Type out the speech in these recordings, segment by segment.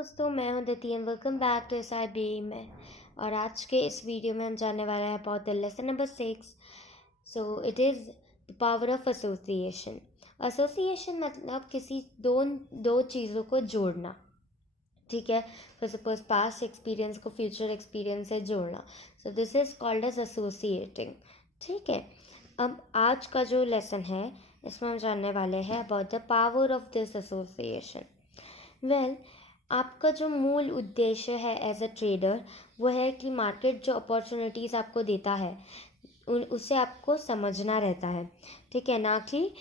दोस्तों, मैं हूं Diti and welcome back to SIB में। और आज के इस वीडियो में हम जानने वाले हैं about the lesson number 6। So it is the power of association. Association मतलब किसी दो चीज़ों को जोड़ना। ठीक है, फॉर सपोज पास्ट एक्सपीरियंस को फ्यूचर एक्सपीरियंस से जोड़ना। So this is called as associating. ठीक है, अब आज का जो लेसन है इसमें हम जानने वाले हैं about the power of this association. Well, आपका जो मूल उद्देश्य है एज अ ट्रेडर वो है कि मार्केट जो अपॉर्चुनिटीज़ आपको देता है उसे आपको समझना रहता है। ठीक है, ना कि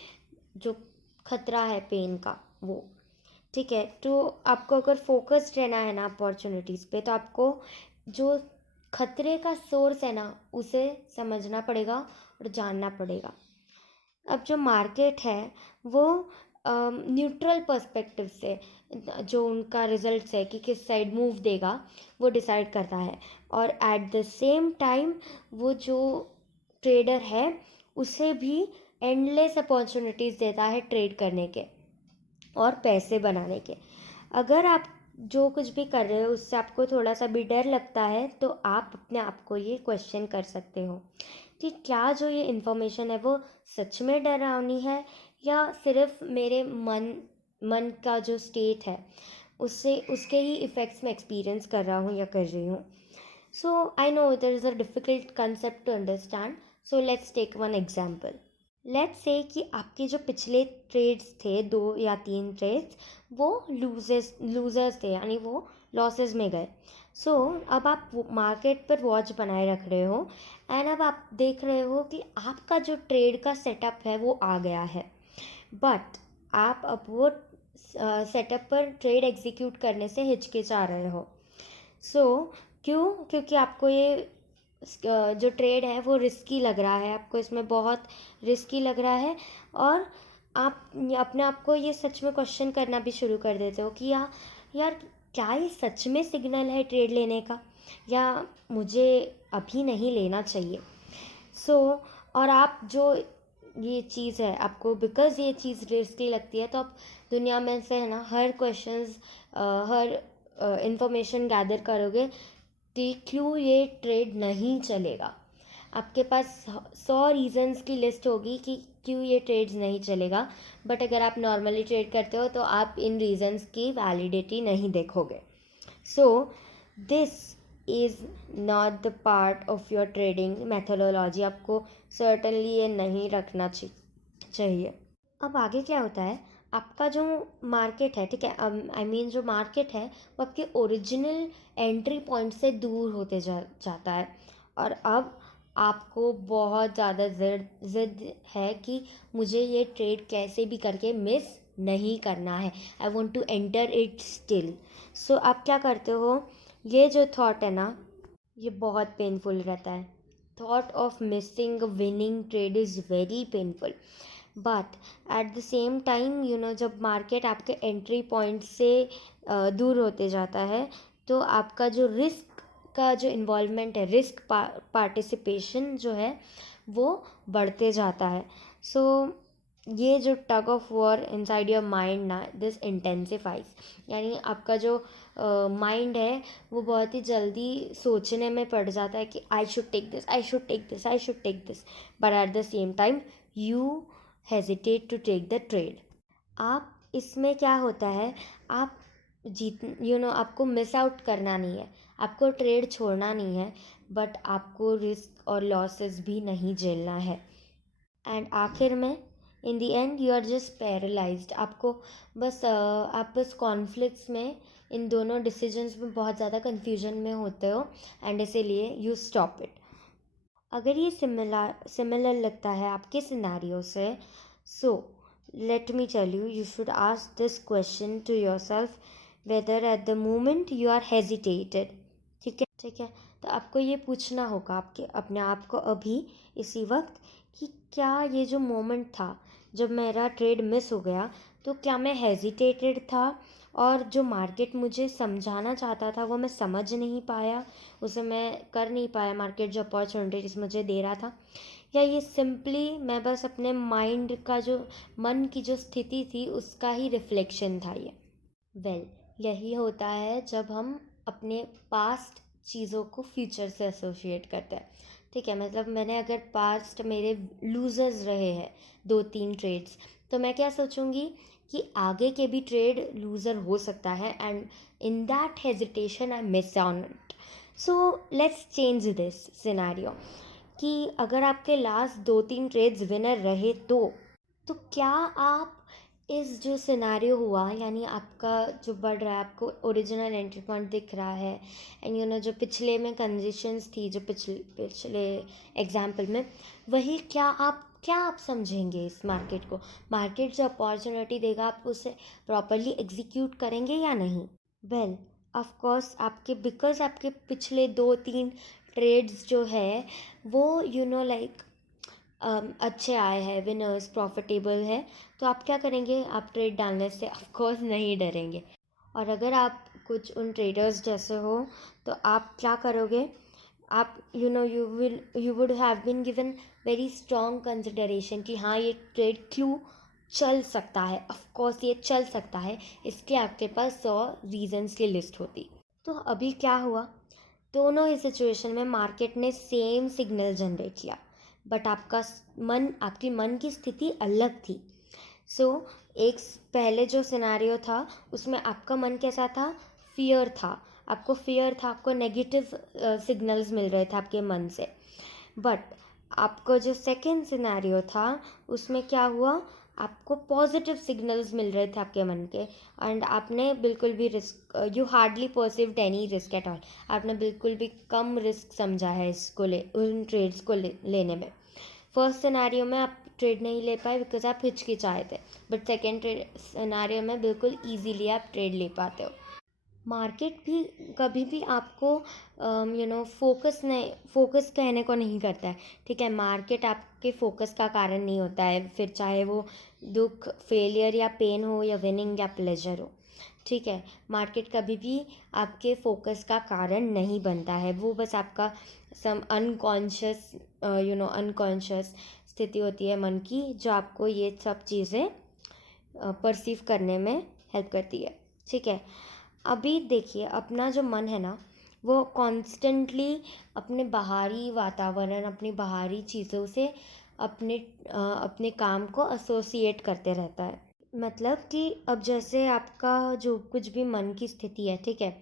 जो खतरा है पेन का वो। ठीक है, तो आपको अगर फोकस्ड रहना है ना अपॉर्चुनिटीज़ पे, तो आपको जो खतरे का सोर्स है ना उसे समझना पड़ेगा और जानना पड़ेगा। अब जो मार्केट है वो न्यूट्रल पर्सपेक्टिव से जो उनका रिजल्ट्स है कि किस साइड मूव देगा वो डिसाइड करता है। और एट द सेम टाइम वो जो ट्रेडर है उसे भी एंडलेस अपॉर्चुनिटीज़ देता है ट्रेड करने के और पैसे बनाने के। अगर आप जो कुछ भी कर रहे हो उससे आपको थोड़ा सा भी डर लगता है तो आप अपने आप को ये क्वेश्चन कर सकते हो कि क्या जो ये इन्फॉर्मेशन है वो सच में डरावनी है या सिर्फ मेरे मन का जो स्टेट है उससे उसके ही इफ़ेक्ट्स में एक्सपीरियंस कर रहा हूँ या कर रही हूँ। So I know there is a difficult concept to understand. So let's take one example. Let's say कि आपके जो पिछले ट्रेड्स थे 2 या 3 ट्रेड्स वो लूजर्स थे, यानी वो लॉसेस में गए। सो अब आप मार्केट पर वॉच बनाए रख रहे हो एंड अब आप देख रहे हो कि आपका जो ट्रेड का सेटअप है वो आ गया है, बट आप अब वो सेटअप पर ट्रेड एग्जीक्यूट करने से हिचकिचा रहे हो। सो क्योंकि आपको ये जो ट्रेड है वो रिस्की लग रहा है, आपको इसमें बहुत रिस्की लग रहा है। और आप अपने आप को ये सच में क्वेश्चन करना भी शुरू कर देते हो कि यार क्या ये सच में सिग्नल है ट्रेड लेने का, या मुझे अभी नहीं लेना चाहिए। सो और आप जो ये चीज़ है आपको बिकॉज़ ये चीज़ रिस्की लगती है तो आप दुनिया में से है ना हर क्वेश्चंस हर इंफॉर्मेशन गैदर करोगे कि क्यों ये ट्रेड नहीं चलेगा। आपके पास 100 रीजंस की लिस्ट होगी कि क्यों ये ट्रेड्स नहीं चलेगा, बट अगर आप नॉर्मली ट्रेड करते हो तो आप इन रीजंस की वैलिडिटी नहीं देखोगे। सो this is not the part of your trading methodology. आपको सर्टनली ये नहीं रखना चाहिए। अब आगे क्या होता है, आपका जो मार्केट है, ठीक है, आई मीन जो मार्केट है वो आपके ओरिजिनल एंट्री पॉइंट से दूर होते जाता है। और अब आपको बहुत ज़्यादा जिद है कि मुझे ये ट्रेड कैसे भी करके मिस नहीं करना है। I want to enter it still. So आप क्या करते हो, ये जो थॉट है ना ये बहुत पेनफुल रहता है। Thought of missing winning trade is very painful, but at the same time जब मार्केट आपके एंट्री पॉइंट से दूर होते जाता है तो आपका जो रिस्क का जो इन्वॉल्वमेंट है, रिस्क पार्टिसिपेशन जो है वो बढ़ते जाता है। सो ये जो tug of war inside your mind ना दिस इंटेंसिफाइज, यानी आपका जो माइंड है वो बहुत ही जल्दी सोचने में पड़ जाता है कि I should take this, I should take this, I should take this, but at the same time you hesitate to take the trade. आप इसमें क्या होता है, आप आपको मिस आउट करना नहीं है, आपको ट्रेड छोड़ना नहीं है, बट आपको रिस्क और लॉसेस भी नहीं झेलना है। एंड आखिर में in the end you are just paralysed. आपको बस आप बस कॉन्फ्लिक्ट्स में इन दोनों डिसीजंस में बहुत ज़्यादा कन्फ्यूजन में होते हो एंड इसीलिए यू स्टॉप इट। अगर ये सिमिलर लगता है आपके सिनेरियो से, so let me tell you, you should ask this question to yourself whether at the moment you are hesitated. ठीक है, तो आपको ये पूछना होगा आपके अपने आप को अभी इसी वक्त कि क्या ये जो मोमेंट था जब मेरा ट्रेड मिस हो गया तो क्या मैं हेजिटेटेड था और जो मार्केट मुझे समझाना चाहता था वो मैं समझ नहीं पाया, उसे मैं कर नहीं पाया, मार्केट जो अपॉर्चुनिटीज़ मुझे दे रहा था, या ये सिंपली मैं बस अपने माइंड का जो मन की जो स्थिति थी उसका ही रिफ्लेक्शन था ये। वेल, यही होता है जब हम अपने पास्ट चीज़ों को फ्यूचर से एसोशिएट करते हैं। ठीक है, मतलब मैंने अगर पास्ट मेरे लूजर्स रहे हैं 2-3 ट्रेड्स, तो मैं क्या सोचूंगी कि आगे के भी ट्रेड लूज़र हो सकता है, and in that hesitation I miss on it. So let's change this scenario कि अगर आपके लास्ट 2-3 ट्रेड्स विनर रहे तो क्या आप इस जो सिनेरियो हुआ, यानी आपका जो बढ़ रहा है, आपको ओरिजिनल एंट्री पॉइंट दिख रहा है, एंड जो पिछले में कंडीशंस थी, जो पिछले एग्जाम्पल में, वही क्या आप समझेंगे इस मार्केट को? मार्केट जो अपॉर्चुनिटी देगा आप उसे प्रॉपरली एग्जीक्यूट करेंगे या नहीं? वेल, ऑफ कोर्स आपके बिकॉज आपके पिछले 2-3 ट्रेड्स जो है वो लाइक अच्छे आए हैं, विनर्स प्रॉफिटेबल है, तो आप क्या करेंगे? आप ट्रेड डालने से ऑफ कोर्स नहीं डरेंगे। और अगर आप कुछ उन ट्रेडर्स जैसे हो तो आप क्या करोगे? आप you would have been given very strong consideration कि हाँ, ये ट्रेड क्यों चल सकता है, ऑफ कोर्स ये चल सकता है, इसके आपके पास 100 रीजंस की लिस्ट होती। तो अभी क्या हुआ? दोनों ही सिचुएशन में मार्केट ने सेम सिग्नल जनरेट किया, बट आपकी मन की स्थिति अलग थी। सो एक पहले जो सिनेरियो था उसमें आपका मन कैसा था? फियर था, आपको नेगेटिव सिग्नल्स मिल रहे थे आपके मन से। बट आपको जो सेकेंड सिनेरियो था उसमें क्या हुआ? आपको पॉजिटिव सिग्नल्स मिल रहे थे आपके मन के, एंड आपने बिल्कुल भी risk, you hardly perceived any risk at all. आपने बिल्कुल भी कम रिस्क समझा है उन ट्रेड्स को लेने में। फर्स्ट सिनेरियो में आप ट्रेड नहीं ले पाए बिकॉज आप हिचकिचाए थे, बट सेकेंड सिनेरियो में बिल्कुल ईजीली आप ट्रेड ले पाते हो। मार्केट भी कभी भी आपको फोकस कहने को नहीं करता है। ठीक है, मार्केट आपके फोकस का कारण नहीं होता है, फिर चाहे वो दुख, फेलियर या पेन हो, या विनिंग या प्लेजर हो। ठीक है, मार्केट कभी भी आपके फोकस का कारण नहीं बनता है, वो बस आपका सम अनकॉन्शियस स्थिति होती है मन की, जो आपको ये सब चीज़ें परसीव करने में हेल्प करती है। ठीक है, अभी देखिए, अपना जो मन है ना, वो कॉन्स्टेंटली अपने बाहरी वातावरण, अपनी बाहरी चीज़ों से अपने काम को एसोसिएट करते रहता है। मतलब कि अब जैसे आपका जो कुछ भी मन की स्थिति है, ठीक है,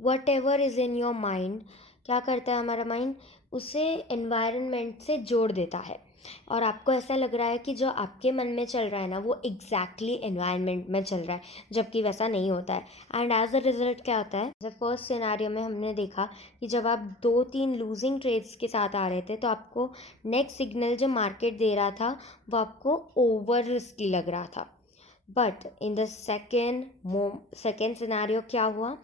what ever is in your mind, क्या करता है हमारा माइंड? उसे एनवायरनमेंट से जोड़ देता है, और आपको ऐसा लग रहा है कि जो आपके मन में चल रहा है ना, वो एग्जैक्टली एनवायरनमेंट में चल रहा है, जबकि वैसा नहीं होता है। एंड एज अ रिजल्ट क्या होता है? जब फर्स्ट सिनेरियो में हमने देखा कि जब आप 2-3 लूजिंग ट्रेड्स के साथ आ रहे थे, तो आपको नेक्स्ट सिग्नल जो मार्केट दे रहा था वो आपको ओवर रिस्की लग रहा था। But in the second scenario क्या हुआ?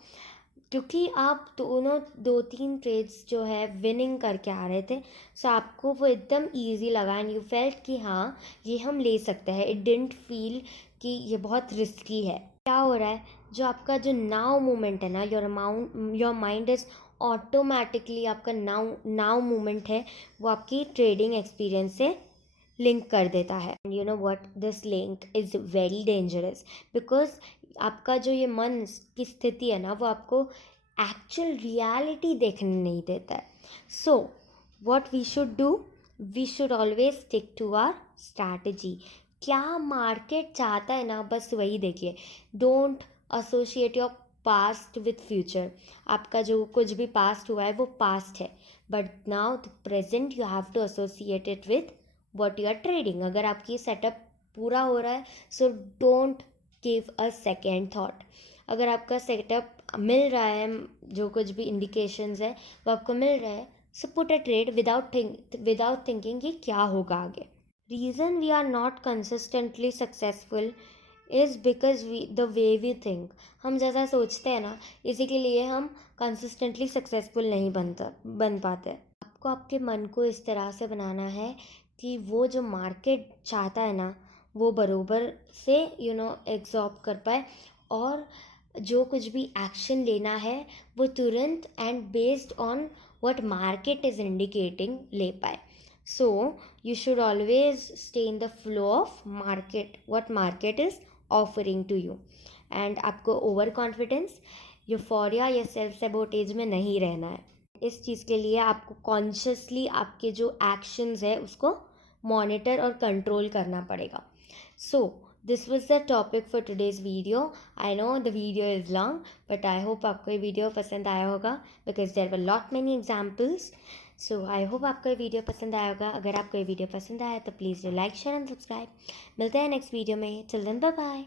क्योंकि आप दोनों 2-3 ट्रेड्स जो है विनिंग करके आ रहे थे, सो आपको वो एकदम इजी लगा, एंड यू फेल्ट कि हाँ, ये हम ले सकते हैं। इट डिडंट फील कि ये बहुत रिस्की है। क्या हो रहा है? जो आपका जो नाउ मोमेंट है ना, योर माइंड इज ऑटोमेटिकली, आपका नाउ मोमेंट है वो आपकी ट्रेडिंग एक्सपीरियंस से लिंक कर देता है। And you know what, this link is very dangerous, because आपका जो ये मन की स्थिति है ना, वो आपको एक्चुअल रियलिटी देखने नहीं देता है। So what we should do, we should always stick to our strategy. क्या मार्केट चाहता है ना, बस वही देखिए। Don't associate your past with future. आपका जो कुछ भी पास्ट हुआ है वो पास्ट है, but now the present you have to associate it with what you are trading. अगर आपकी सेटअप पूरा हो रहा है, so don't give a second thought. अगर आपका सेटअप मिल रहा है, जो कुछ भी इंडिकेशंस है वो आपको मिल रहा है, so put a trade without thinking कि क्या होगा आगे। Reason we are not consistently successful is because the way we think. हम जैसा सोचते हैं ना, इसी के लिए हम कंसिस्टेंटली सक्सेसफुल नहीं बन पाते। आपको आपके मन को इस तरह से बनाना है कि वो जो मार्केट चाहता है ना, वो बरोबर से एग्जॉर्ब कर पाए, और जो कुछ भी एक्शन लेना है वो तुरंत and based on what market is indicating ले पाए। सो you should always stay in the flow of market, what market is offering to you. And आपको ओवर कॉन्फिडेंस, यूफोरिया या सेल्फ सेबोटेज में नहीं रहना है। इस चीज़ के लिए आपको कॉन्शियसली आपके जो एक्शंस है उसको मॉनिटर और कंट्रोल करना पड़ेगा। So this was the topic for today's video. I know the video is long, but I hope आपको ये वीडियो पसंद आया होगा, because there were lot many examples. So I hope आपको ये वीडियो पसंद आया होगा। अगर आपको ये वीडियो पसंद आया तो please do like, share and subscribe. मिलते हैं नेक्स्ट वीडियो में। Till then bye bye.